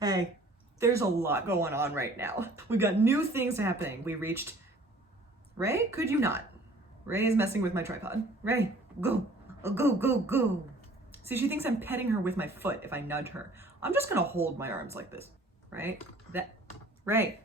Hey, there's a lot going on right now. We've got new things happening. We reached... Ray? Could you not? Ray is messing with my tripod. Ray, go. Go, go, go. See, she thinks I'm petting her with my foot if I nudge her. I'm just gonna hold my arms like this, right? Ray.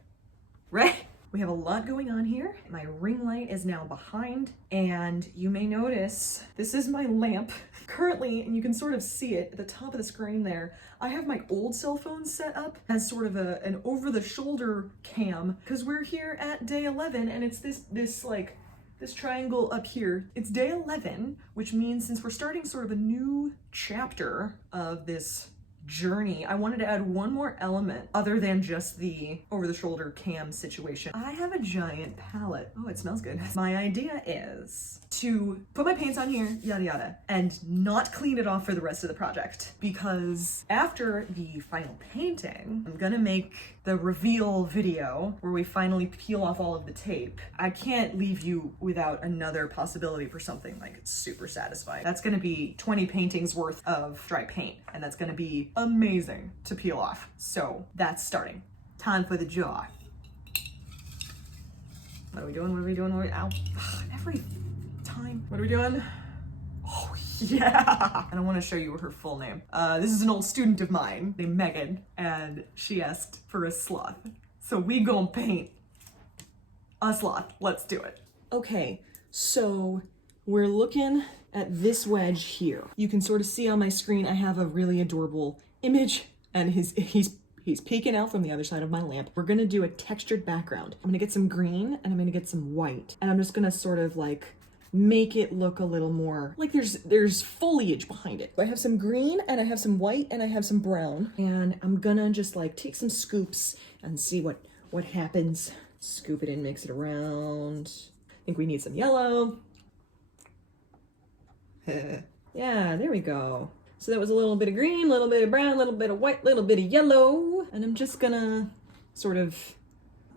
We have a lot going on here. My ring light is now behind, and you may notice this is my lamp. Currently, and you can sort of see it at the top of the screen there, I have my old cell phone set up as sort of an over-the-shoulder cam, because we're here at day 11, and it's this triangle up here. It's day 11, which means since we're starting sort of a new chapter of this journey, I wanted to add one more element other than just the over-the-shoulder cam situation. I have a giant palette. Oh, it smells good. My idea is to put my paints on here, yada yada, and not clean it off for the rest of the project, because after the final painting, I'm gonna make the reveal video where we finally peel off all of the tape. I can't leave you without another possibility for something like super satisfying. That's gonna be 20 paintings worth of dry paint, and that's gonna be amazing to peel off. So that's starting. Time for the jaw. What are we doing? Ow. Every time. What are we doing? Oh, yeah. And I want to show you her full name. This is an old student of mine named Megan, and she asked for a sloth. So we gonna paint a sloth. Let's do it. Okay, so we're looking at this wedge here. You can sort of see on my screen I have a really adorable image, and he's peeking out from the other side of my lamp. We're gonna do a textured background. I'm gonna get some green and I'm gonna get some white, and I'm just gonna sort of like make it look a little more like there's foliage behind it. I have some green and I have some white and I have some brown, and I'm gonna just like take some scoops and see what happens. Scoop it in, mix it around. I think we need some yellow. Yeah, there we go. So that was a little bit of green, a little bit of brown, a little bit of white, a little bit of yellow. And I'm just gonna sort of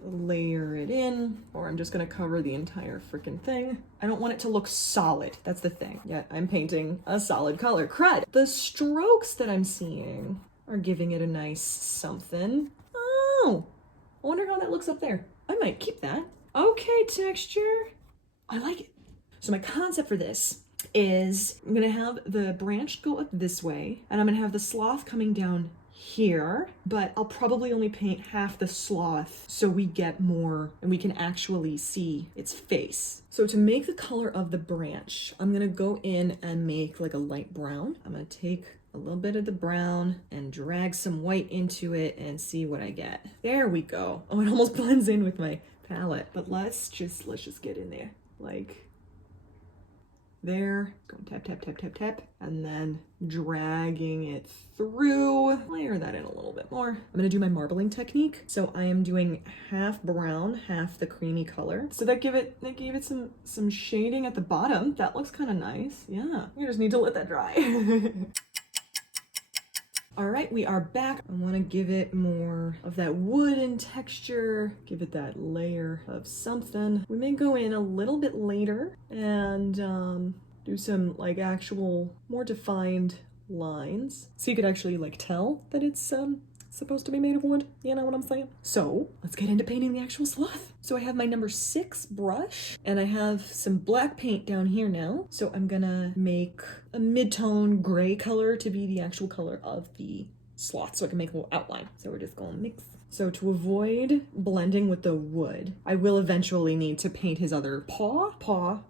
layer it in, or I'm just gonna cover the entire freaking thing. I don't want it to look solid. That's the thing. Yeah, I'm painting a solid color. Crud. The strokes that I'm seeing are giving it a nice something. Oh, I wonder how that looks up there. I might keep that. Okay, texture. I like it. So my concept for this is I'm gonna have the branch go up this way, and I'm gonna have the sloth coming down here, but I'll probably only paint half the sloth so we get more and we can actually see its face. So to make the color of the branch, I'm gonna go in and make like a light brown. I'm gonna take a little bit of the brown and drag some white into it and see what I get. There we go. Oh, it almost blends in with my palette, but let's just get in there. Like there, go tap, tap, tap, tap, tap, and then dragging it through. Layer that in a little bit more. I'm gonna do my marbling technique. So I am doing half brown, half the creamy color. So that gave it some shading at the bottom. That looks kind of nice. Yeah, we just need to let that dry. All right, we are back. I want to give it more of that wooden texture, give it that layer of something. We may go in a little bit later and do some like actual more defined lines. So you could actually like tell that it's supposed to be made of wood, you know what I'm saying? So let's get into painting the actual sloth. So I have my number 6 brush, and I have some black paint down here now. So I'm gonna make a mid-tone gray color to be the actual color of the sloth, so I can make a little outline. So we're just gonna mix. So to avoid blending with the wood, I will eventually need to paint his other paw,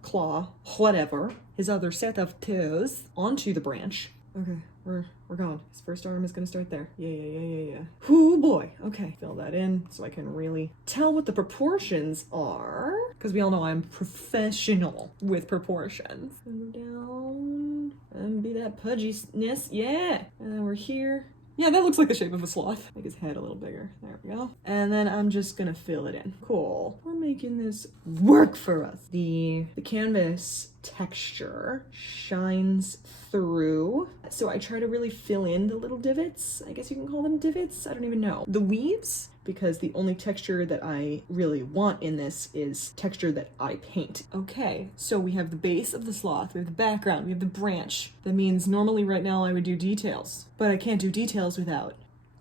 claw, whatever, his other set of toes onto the branch. Okay, we're going. His first arm is gonna start there. Yeah. Ooh boy. Okay, fill that in so I can really tell what the proportions are, because we all know I'm professional with proportions. Go down and be that pudginess. Yeah. And then we're here. Yeah, that looks like the shape of a sloth. Make his head a little bigger. There we go. And then I'm just gonna fill it in. Cool. We're making this work for us. The canvas texture shines through. So I try to really fill in the little divots. I guess you can call them divots. I don't even know. The weaves, because the only texture that I really want in this is texture that I paint. Okay, so we have the base of the sloth, we have the background, we have the branch. That means normally right now I would do details, but I can't do details without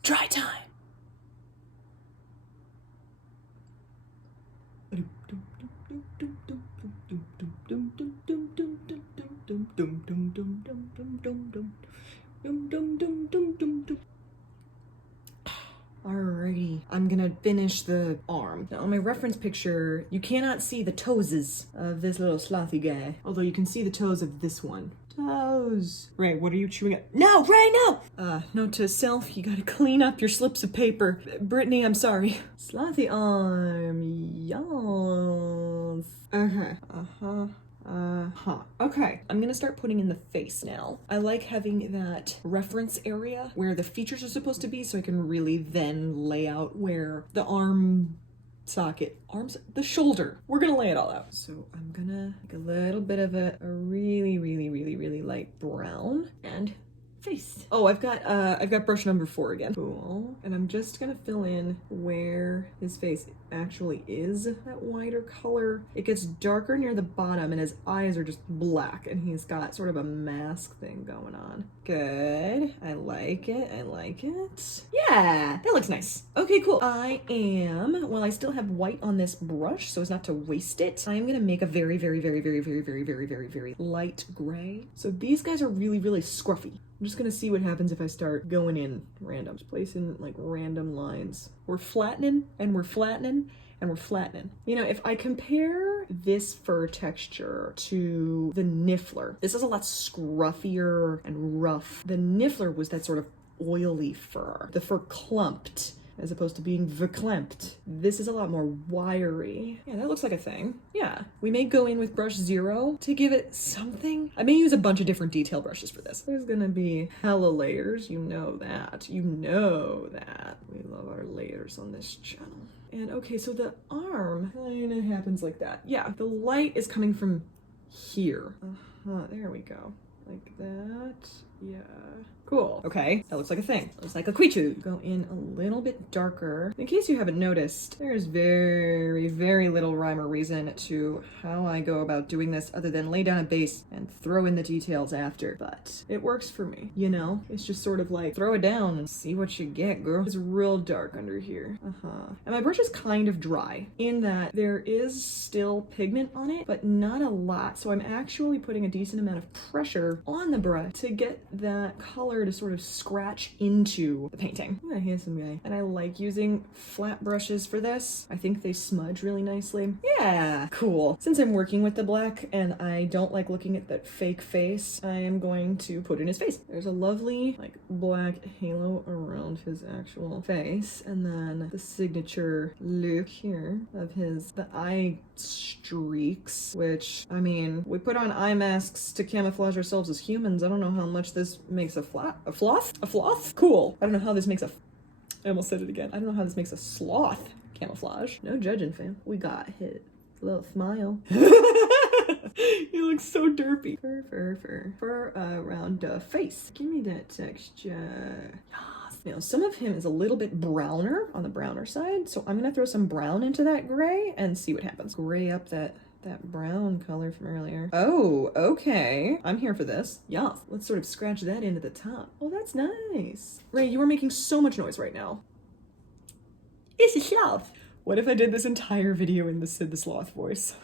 dry time. dum dum dum dum dum dum dum dum dum dum dum dum dum. Alrighty, I'm gonna finish the arm. Now on my reference picture, you cannot see the toeses of this little slothy guy. Although you can see the toes of this one. Toes. Ray, what are you chewing at? No, Ray, no! Note to self, you gotta clean up your slips of paper. Brittany, I'm sorry. Slothy arm, yes. Okay, Okay, I'm gonna start putting in the face now. I like having that reference area where the features are supposed to be so I can really then lay out where the arm socket, the shoulder. We're gonna lay it all out. So I'm gonna make a little bit of a really, really, really, really light brown and face. Oh, I've got brush number 4 again. Cool. And I'm just gonna fill in where his face actually is that whiter color. It gets darker near the bottom and his eyes are just black and he's got sort of a mask thing going on. Good. I like it. I like it. Yeah, that looks nice. Okay, cool. While I still have white on this brush so as not to waste it, I'm gonna make a very, very, very, very, very, very, very, very, very light gray. So these guys are really, really scruffy. I'm just gonna see what happens if I start going in random. Just placing like random lines. We're flattening and we're flattening and we're flattening. You know, if I compare this fur texture to the Niffler, this is a lot scruffier and rough. The Niffler was that sort of oily fur. The fur clumped as opposed to being verklempt. This is a lot more wiry. Yeah, that looks like a thing. Yeah, we may go in with brush 0 to give it something. I may use a bunch of different detail brushes for this. There's gonna be hella layers, you know that. You know that. We love our layers on this channel. And okay, so the arm kinda happens like that. Yeah, the light is coming from here. There we go. Like that. Yeah. Cool. Okay, that looks like a thing. Looks like a quichu. Go in a little bit darker. In case you haven't noticed, there's very, very little rhyme or reason to how I go about doing this other than lay down a base and throw in the details after. But it works for me, you know? It's just sort of like, throw it down and see what you get, girl. It's real dark under here. And my brush is kind of dry in that there is still pigment on it, but not a lot. So I'm actually putting a decent amount of pressure on the brush to get that color to sort of scratch into the painting. I'm a handsome guy. And I like using flat brushes for this. I think they smudge really nicely. Yeah, cool. Since I'm working with the black and I don't like looking at that fake face, I am going to put in his face. There's a lovely like black halo around his actual face. And then the signature look here of the eye streaks, which, I mean, we put on eye masks to camouflage ourselves as humans. I don't know how much this makes a floth? Cool. I don't know how this makes I almost said it again. I don't know how this makes a sloth camouflage. No judging, fam. We got hit. A little smile. You look so derpy. Fur around the face. Give me that texture. Yes. Now, some of him is a little bit browner, on the browner side, so I'm gonna throw some brown into that gray and see what happens. Gray up that brown color from earlier. Oh, okay. I'm here for this. Yeah. Let's sort of scratch that into the top. Oh, that's nice. Ray, you are making so much noise right now. It's a sloth. What if I did this entire video in the Sid the Sloth voice?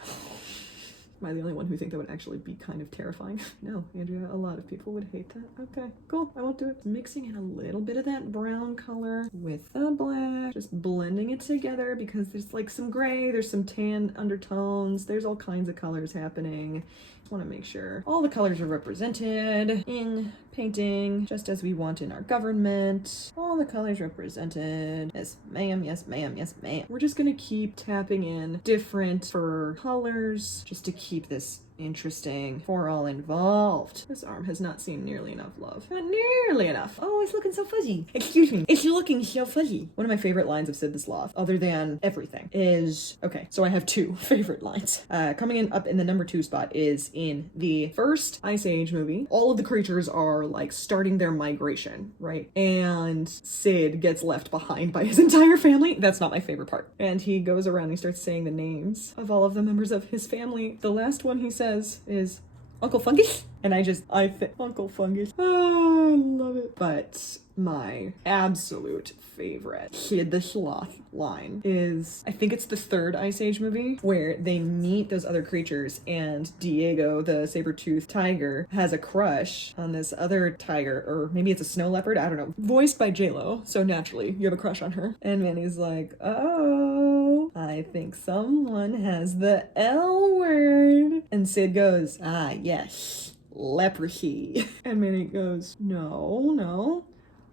Am I the only one who think that would actually be kind of terrifying? No, Andrea, a lot of people would hate that. Okay, cool, I won't do it. Mixing in a little bit of that brown color with the black, just blending it together because there's like some gray, there's some tan undertones, there's all kinds of colors happening. Just want to make sure all the colors are represented in painting, just as we want in our government. All the colors represented. Yes, ma'am, yes, ma'am, yes, ma'am. We're just gonna keep tapping in different fur colors just to keep this interesting for all involved. This arm has not seen nearly enough love. Not nearly enough. Oh, it's looking so fuzzy. Excuse me. It's looking so fuzzy. One of my favorite lines of Sid the Sloth, other than everything, is... Okay, so I have 2 favorite lines. Coming in up in the number 2 spot is in the first Ice Age movie. All of the creatures are like starting their migration, right? And Sid gets left behind by his entire family. That's not my favorite part. And he goes around and he starts saying the names of all of the members of his family. The last one he says is Uncle Fungus, and I think Uncle Fungus. Oh, I love it. But my absolute favorite Kid the Sloth line is, I think it's the third Ice Age movie, where they meet those other creatures and Diego, the saber-toothed tiger, has a crush on this other tiger, or maybe it's a snow leopard, I don't know. Voiced by J-Lo, so naturally you have a crush on her. And Manny's like, oh, I think someone has the L word. And Sid goes, ah, yes, leprosy. And Manny goes, no.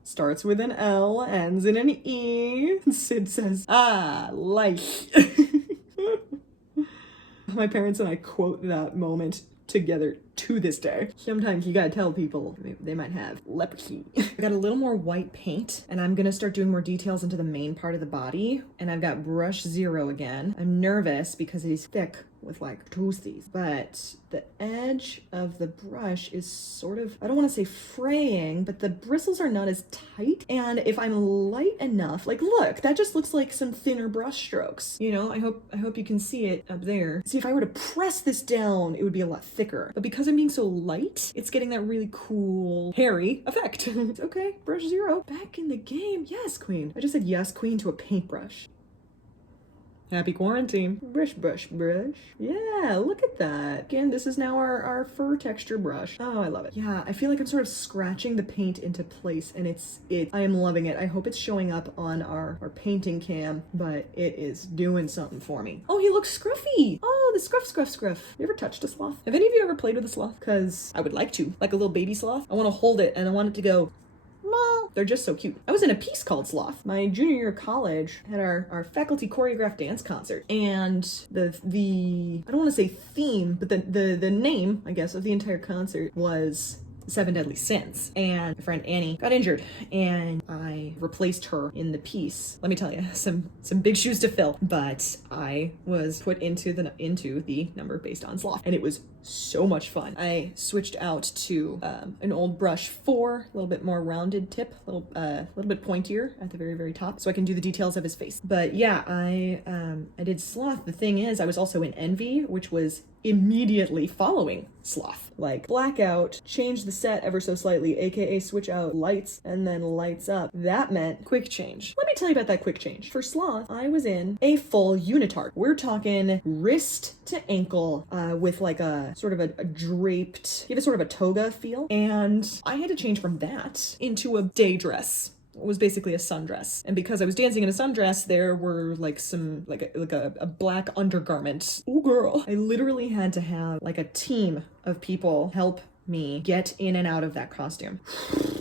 Starts with an L, ends in an E. Sid says, ah, life. My parents and I quote that moment together to this day. Sometimes you gotta tell people they might have leprosy. I got a little more white paint, and I'm gonna start doing more details into the main part of the body. And I've got brush 0 again. I'm nervous because he's thick with like toothies, but the edge of the brush is sort of, I don't want to say fraying, but the bristles are not as tight. And if I'm light enough, like look, that just looks like some thinner brush strokes. You know, I hope you can see it up there. See, if I were to press this down, it would be a lot thicker. But because I'm being so light, it's getting that really cool, hairy effect. It's okay, brush 0. Back in the game. Yes, queen. I just said yes, queen, to a paintbrush. Happy quarantine. Brush. Yeah, look at that. Again, this is now our fur texture brush. Oh, I love it. Yeah, I feel like I'm sort of scratching the paint into place, and I am loving it. I hope it's showing up on our painting cam, but it is doing something for me. Oh, he looks scruffy. Oh, the scruff. You ever touched a sloth? Have any of you ever played with a sloth? Because I would like to. Like a little baby sloth. I want to hold it, and I want it to go, they're just so cute. I was in a piece called Sloth. My junior year of college had our faculty choreographed dance concert, and the I don't want to say theme, but the name, I guess, of the entire concert was 7 Deadly Sins. And my friend Annie got injured, and I replaced her in the piece. Let me tell you, some big shoes to fill, but I was put into the number based on sloth, and it was so much fun. I switched out to an old brush 4, a little bit more rounded tip, a little bit pointier at the very, very top, so I can do the details of his face. But yeah, I did Sloth. The thing is, I was also in Envy, which was immediately following Sloth. Like blackout, change the set ever so slightly, aka switch out lights and then lights up. That meant quick change. Let me tell you about that quick change. For Sloth, I was in a full unitard. We're talking wrist to ankle, with like a sort of a draped, give it sort of a toga feel. And I had to change from that into a day dress. It was basically a sundress. And because I was dancing in a sundress, there were like some, like a black undergarment. Ooh, girl. I literally had to have like a team of people help me get in and out of that costume.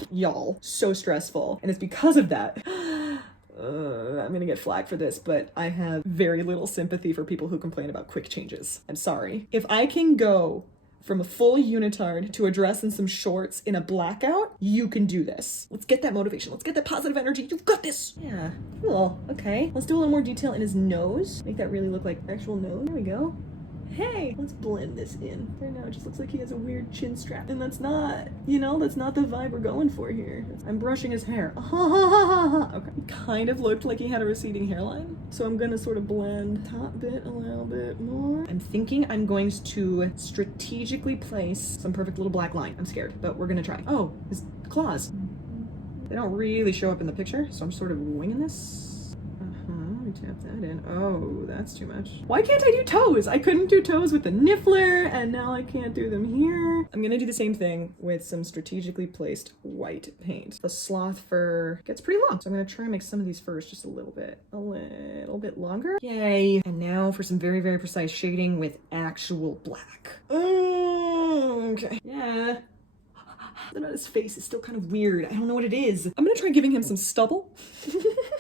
Y'all, so stressful. And it's because of that. I'm gonna get flack for this, but I have very little sympathy for people who complain about quick changes. I'm sorry. If I can go from a full unitard to a dress and some shorts in a blackout, you can do this. Let's get that motivation. Let's get that positive energy. You've got this. Yeah, cool. Okay, let's do a little more detail in his nose. Make that really look like actual nose. There we go. Hey, let's blend this in. Right now it just looks like he has a weird chin strap, and that's not, that's not the vibe we're going for here. I'm brushing his hair. Okay. It kind of looked like he had a receding hairline, so I'm gonna sort of blend top bit a little bit more. I'm thinking I'm going to strategically place some perfect little black line. I'm scared, but we're gonna try. Oh, his claws. They don't really show up in the picture, so I'm sort of winging this. Tap that in. Oh, that's too much. Why can't I do toes? I couldn't do toes with the niffler, and now I can't do them here. I'm gonna do the same thing with some strategically placed white paint. The sloth fur gets pretty long, so I'm gonna try and make some of these furs just a little bit longer. Yay. And now for some very, very precise shading with actual black. Okay. Yeah. Then on his face is still kind of weird. I don't know what it is. I'm gonna try giving him some stubble.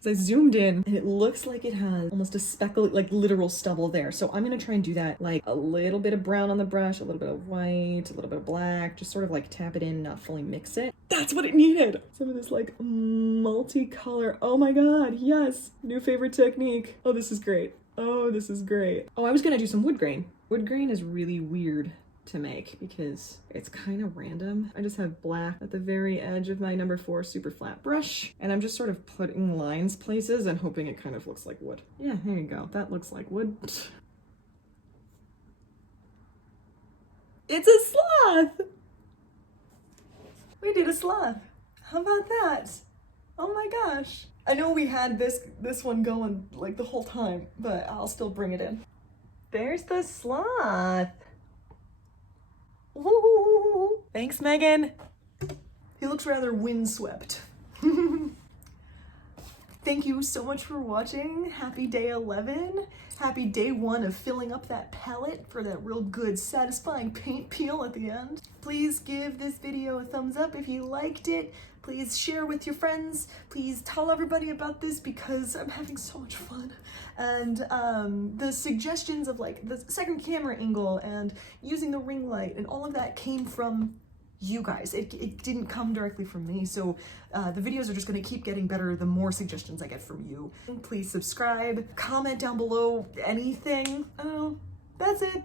I zoomed in and it looks like it has almost a speckle, like literal stubble there. So I'm gonna try and do that, like a little bit of brown on the brush, a little bit of white, a little bit of black, just sort of like tap it in, not fully mix it. That's what it needed. Some of this like multicolor. Oh my God, yes. New favorite technique. Oh, this is great. Oh, this is great. Oh, I was gonna do some wood grain. Wood grain is really weird to make because it's kind of random. I just have black at the very edge of my number 4 super flat brush, and I'm just sort of putting lines places and hoping it kind of looks like wood. Yeah, there you go. That looks like wood. It's a sloth! We did a sloth. How about that? Oh my gosh. I know we had this one going like the whole time, but I'll still bring it in. There's the sloth. Ooh. Thanks, Megan. He looks rather windswept. Thank you so much for watching. Happy day 11. Happy day 1 of filling up that palette for that real good, satisfying paint peel at the end. Please give this video a thumbs up if you liked it. Please share with your friends. Please tell everybody about this because I'm having so much fun. And the suggestions of like the second camera angle and using the ring light and all of that came from you guys. It didn't come directly from me, so the videos are just going to keep getting better the more suggestions I get from you. Please subscribe, comment down below anything. I don't know. That's it.